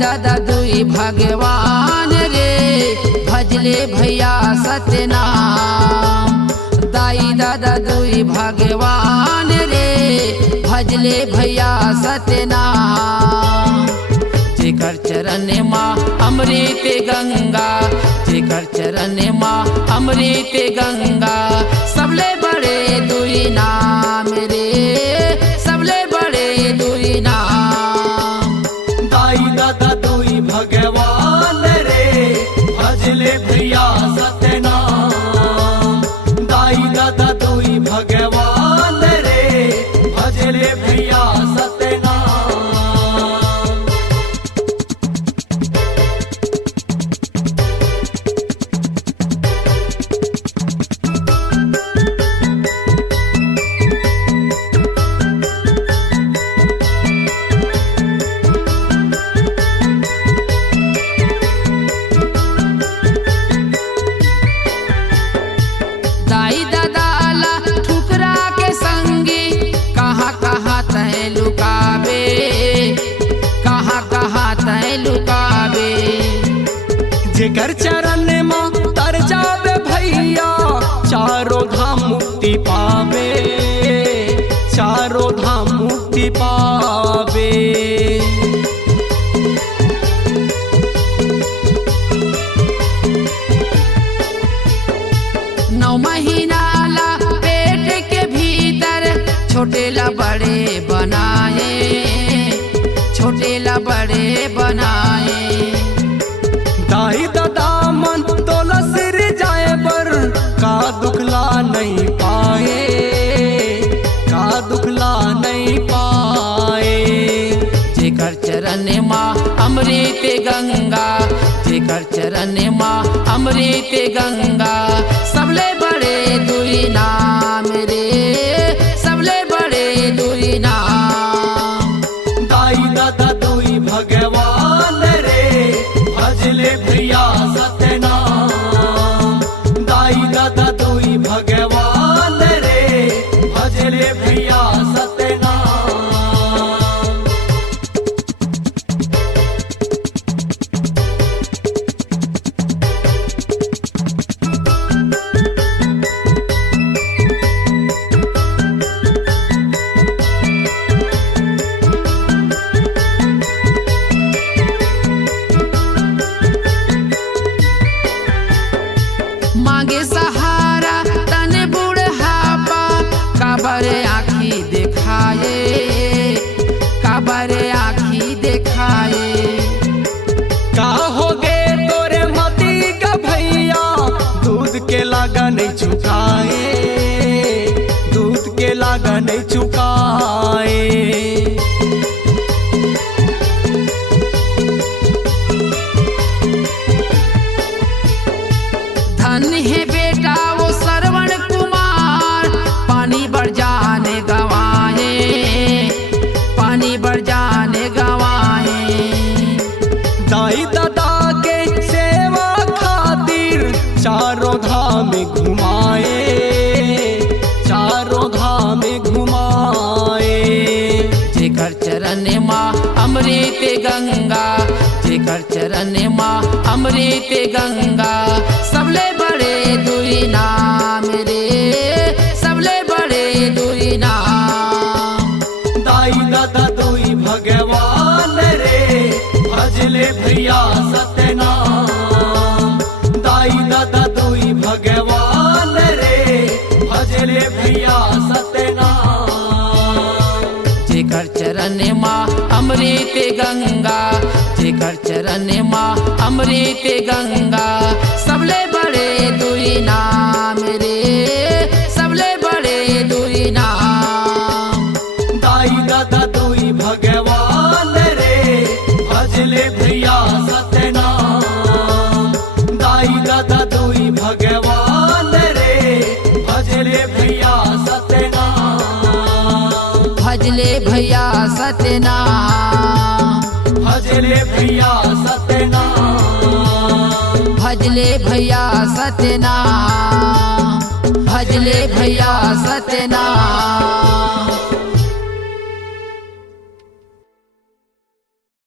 दादा दुई भगवान रे भजले भैया सतनाम। दाई दादा दुई भगवान रे भजले भैया सतनाम। जेकर चरण माँ अमृत गंगा, जेकर चरण माँ अमृत गंगा, सबले बड़े दुई नाम रे, सबले बड़े दुई नाम। दाई दादा दुई भगवान रे भजले भैया सतनाम। दाई दादा दुई भगवान रे भजले भैया सतनाम। दाई दादा ला ठुकरा के संगी कहाँ कहाँ तय लुकावे, कहाँ कहाँ तय लुकावे। जेकर चरण माँ तर जावे भैया चारों धाम मुक्ति पावे, चारों धाम मुक्ति पावे। नौ महीना ला पेट के भीतर छोटे ला बड़े बनाए, छोटे ला बड़े बनाए। दाई दादा मन तोला सिर जाए पर का दुखला नहीं पाए, का दुखला नहीं पाए। जेकर चरण माँ अमृत गंगा, जेकर चरण माँ अमृत गंगा, सबले बड़े दुई नाम रे, सबले बड़े दुई नाम। दाई दादा दुई भगवान रे भजले भैया सतनाम। दाई दादा दुई भगवान रे भजले भैया सतनाम। मांगे सहारा तन बुढ़ापा, काबरे आँखी दिखाए, काबरे आँखी दिखाए। का हो गे तोरे मती का भैया दूध के लागा नहीं चुकाए, दूध के लागा नहीं चुकाए। धन है बेटा वो श्रवण कुमार, पानी बढ़ जाने गवाए, पानी बढ़ जाने गवाए। दाई दादा के सेवा खातिर चारों धाम घुमाए, चारों धाम घुमाए। जेकर चरण माँ अमृत गंगा, जेकर चरण माँ अमृत गंगा, सबले बड़े दुई नाम रे, सबले बड़े दुई नाम। दाई दादा दुई भगवान रे भजले भैया सतनाम। दाई दादा दुई भगवान रे भजले भैया सतनाम। जेकर चरण माँ अमृत गंगा, जेकर चरण माँ अमृत गंगा, सबले बड़े दुई नाम रे, सबले बड़े दुई नाम। दाई दादा दुई भगवान रे भजले भैया सतनाम। दाई दादा दुई भगवान रे भजले भैया सतनाम। भजले भैया सतनाम, भजले भैया सतनाम। भजले भैया सतनाम, भजले भैया सतनाम।